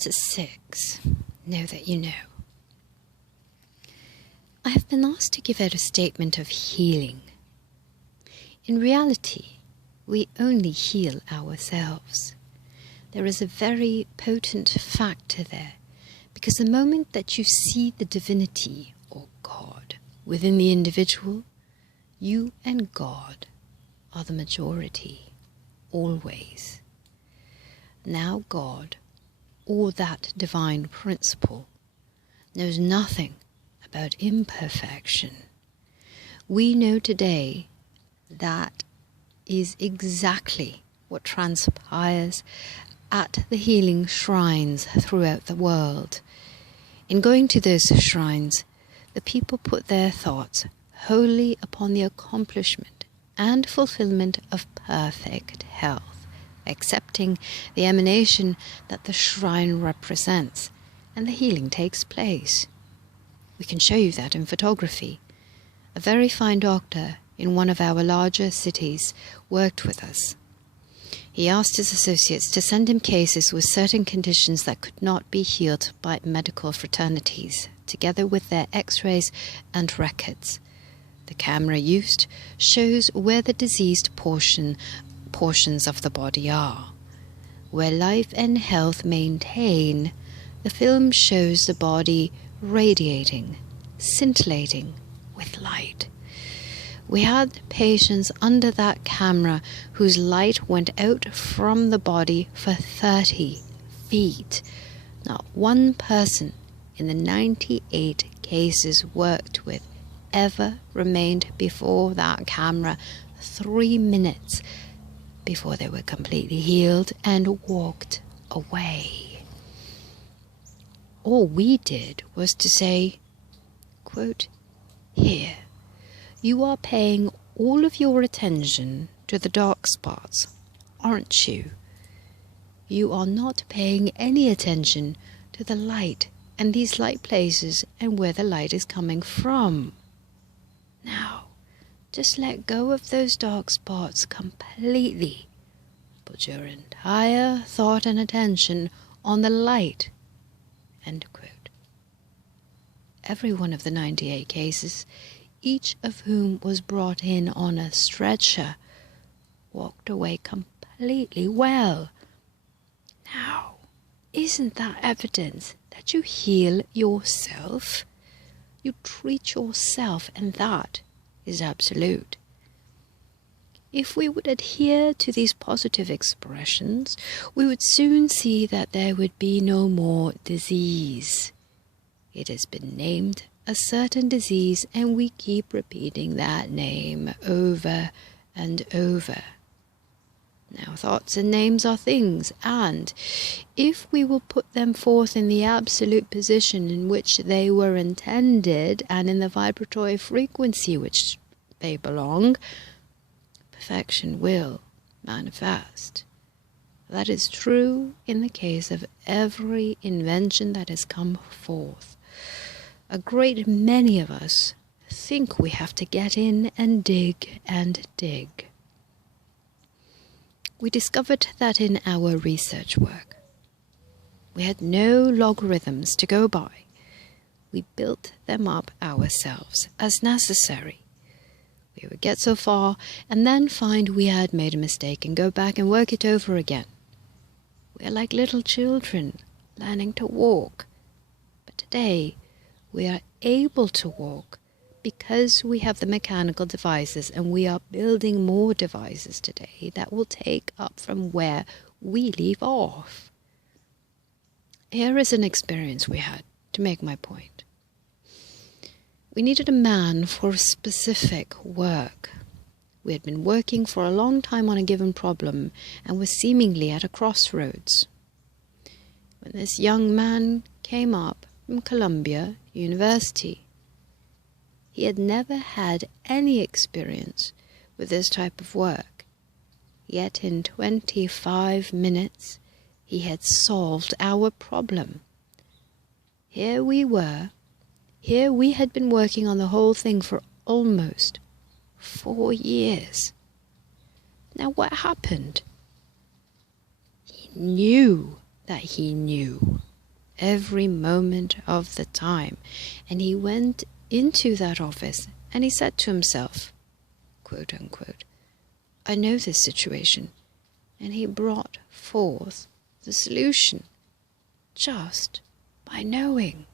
Chapter 6. Know that you know. I have been asked to give out a statement of healing. In reality, we only heal ourselves. There is a very potent factor there, because the moment that you see the divinity or God within the individual, you and God are the majority, always. Now God, or that divine principle, knows nothing about imperfection. We know today that is exactly what transpires at the healing shrines throughout the world. In going to those shrines, the people put their thoughts wholly upon the accomplishment and fulfillment of perfect health, accepting the emanation that the shrine represents, and the healing takes place. We can show you that in photography. A very fine doctor in one of our larger cities worked with us. He asked his associates to send him cases with certain conditions that could not be healed by medical fraternities, together with their x-rays and records. The camera used shows where the diseased portions of the body are. Where life and health maintain, the film shows the body radiating, scintillating with light. We had patients under that camera whose light went out from the body for 30 feet. Not one person in the 98 cases worked with ever remained before that camera 3 minutes before they were completely healed and walked away. All we did was to say, quote, "Here, you are paying all of your attention to the dark spots, aren't you? You are not paying any attention to the light and these light places and where the light is coming from. Now, just let go of those dark spots completely. Put your entire thought and attention on the light." End quote. Every one of the 98 cases, each of whom was brought in on a stretcher, walked away completely well. Now, isn't that evidence that you heal yourself? You treat yourself, and that is absolute. If we would adhere to these positive expressions, we would soon see that there would be no more disease. It has been named a certain disease, and we keep repeating that name over and over. Now, thoughts and names are things, and if we will put them forth in the absolute position in which they were intended, and in the vibratory frequency which they belong, perfection will manifest. That is true in the case of every invention that has come forth. A great many of us think we have to get in and dig and dig. We discovered that in our research work. We had no logarithms to go by. We built them up ourselves as necessary. We would get so far and then find we had made a mistake and go back and work it over again. We are like little children learning to walk. But today we are able to walk because we have the mechanical devices, and we are building more devices today that will take up from where we leave off. Here is an experience we had to make my point. We needed a man for specific work. We had been working for a long time on a given problem and were seemingly at a crossroads, when this young man came up from Columbia University. He had never had any experience with this type of work, yet in 25 minutes he had solved our problem. Here we were. Here we had been working on the whole thing for almost 4 years. Now what happened? He knew that he knew every moment of the time. And he went into that office and he said to himself, quote unquote, I know this situation. And he brought forth the solution just by knowing.